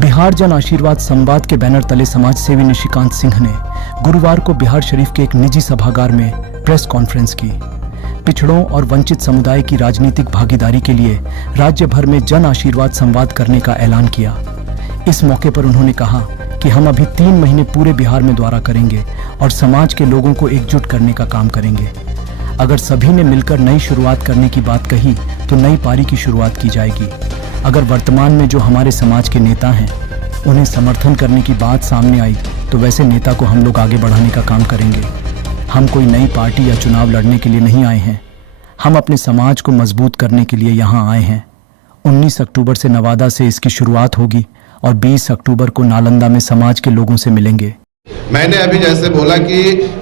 बिहार जन आशीर्वाद संवाद के बैनर तले समाज सेवी निशिकांत सिंह ने गुरुवार को बिहार शरीफ के एक निजी सभागार में प्रेस कॉन्फ्रेंस की। पिछड़ों और वंचित समुदाय की राजनीतिक भागीदारी के लिए राज्य भर में जन आशीर्वाद संवाद करने का ऐलान किया। इस मौके पर उन्होंने कहा कि हम अभी 3 महीने पूरे बिहार में दौरा करेंगे और समाज के लोगों को एकजुट करने का काम करेंगे। अगर सभी ने मिलकर नई शुरुआत करने की बात कही तो नई पारी की शुरुआत की जाएगी। अगर वर्तमान में जो हमारे समाज के नेता हैं उन्हें समर्थन करने की बात सामने आई तो वैसे नेता को हम लोग आगे बढ़ाने का काम करेंगे। हम कोई नई पार्टी या चुनाव लड़ने के लिए नहीं आए हैं, हम अपने समाज को मजबूत करने के लिए यहाँ आए हैं। 19 अक्टूबर से नवादा से इसकी शुरुआत होगी और 20 अक्टूबर को नालंदा में समाज के लोगों से मिलेंगे। मैंने अभी जैसे बोला कि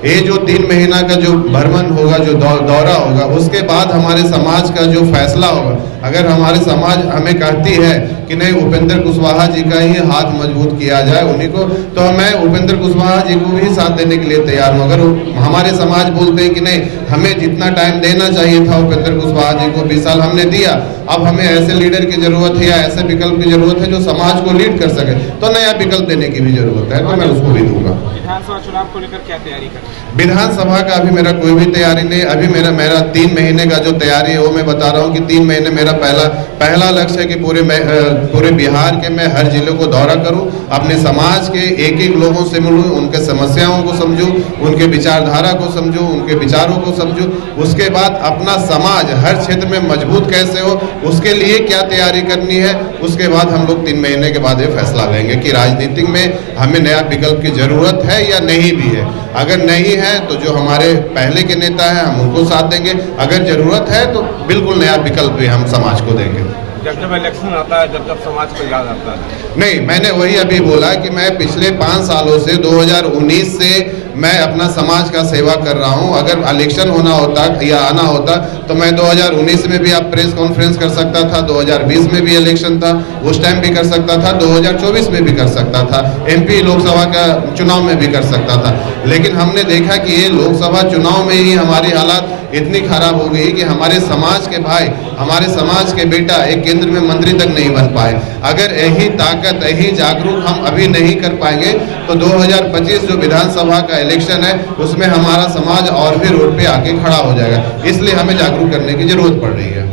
ये जो 3 महीना का जो भ्रमण होगा, जो दौरा होगा, उसके बाद हमारे समाज का जो फैसला होगा, अगर हमारे समाज हमें कहती है कि नहीं उपेंद्र कुशवाहा जी का ही हाथ मजबूत किया जाए उन्हीं को, तो मैं उपेंद्र कुशवाहा जी को भी साथ देने के लिए तैयार हूँ। अगर हमारे समाज बोलते हैं कि नहीं हमें जितना टाइम देना चाहिए था उपेंद्र कुशवाहा जी को 20 साल हमने दिया, अब हमें ऐसे लीडर की जरूरत है या ऐसे विकल्प की जरूरत है जो समाज को लीड कर सके, तो नया विकल्प देने की भी जरूरत है, तो मैं उसको भी दूंगा। विधानसभा चुनाव को लेकर क्या तैयारी कर रहे हैं? विधानसभा का अभी मेरा कोई भी तैयारी नहीं। अभी मेरा 3 महीने का जो तैयारी है वो मैं बता रहा हूँ कि 3 महीने मेरा पहला लक्ष्य है कि पूरे बिहार के मैं हर जिले को दौरा करूं, अपने समाज के एक लोगों से मिलूं, उनके समस्याओं को समझूं, उनके विचारधारा को समझूं, उनके विचारों को समझूं। उसके बाद अपना समाज हर क्षेत्र में मजबूत कैसे हो उसके लिए क्या तैयारी करनी है, उसके बाद हम लोग 3 महीने के बाद ये फैसला लेंगे कि राजनीति में हमें नया विकल्प की जरूरत है या नहीं भी है। अगर नहीं है तो जो हमारे पहले के नेता हैं हम उनको साथ देंगे, अगर जरूरत है तो बिल्कुल नया विकल्प भी हम समाज को देंगे। जब इलेक्शन आता है, जब समाज को याद आता है। नहीं, मैंने वही अभी बोला कि मैं पिछले 5 सालों से 2019 से मैं अपना समाज का सेवा कर रहा हूं। अगर इलेक्शन होना होता या आना होता तो मैं 2019 में भी आप प्रेस कॉन्फ्रेंस कर सकता था, 2020 में भी इलेक्शन था उस टाइम भी कर सकता था, 2024 में भी कर सकता था, MP लोकसभा का चुनाव में भी कर सकता था। लेकिन हमने देखा कि ये लोकसभा चुनाव में ही हमारी हालात इतनी खराब हो गई कि हमारे समाज के भाई, हमारे समाज के बेटा एक केंद्र में मंत्री तक नहीं बन पाए। अगर यही ताकत, यही जागरूक हम अभी नहीं कर पाएंगे तो 2025 जो विधानसभा का इलेक्शन है उसमें हमारा समाज और भी रोड पे आके खड़ा हो जाएगा। इसलिए हमें जागरूक करने की जरूरत पड़ रही है।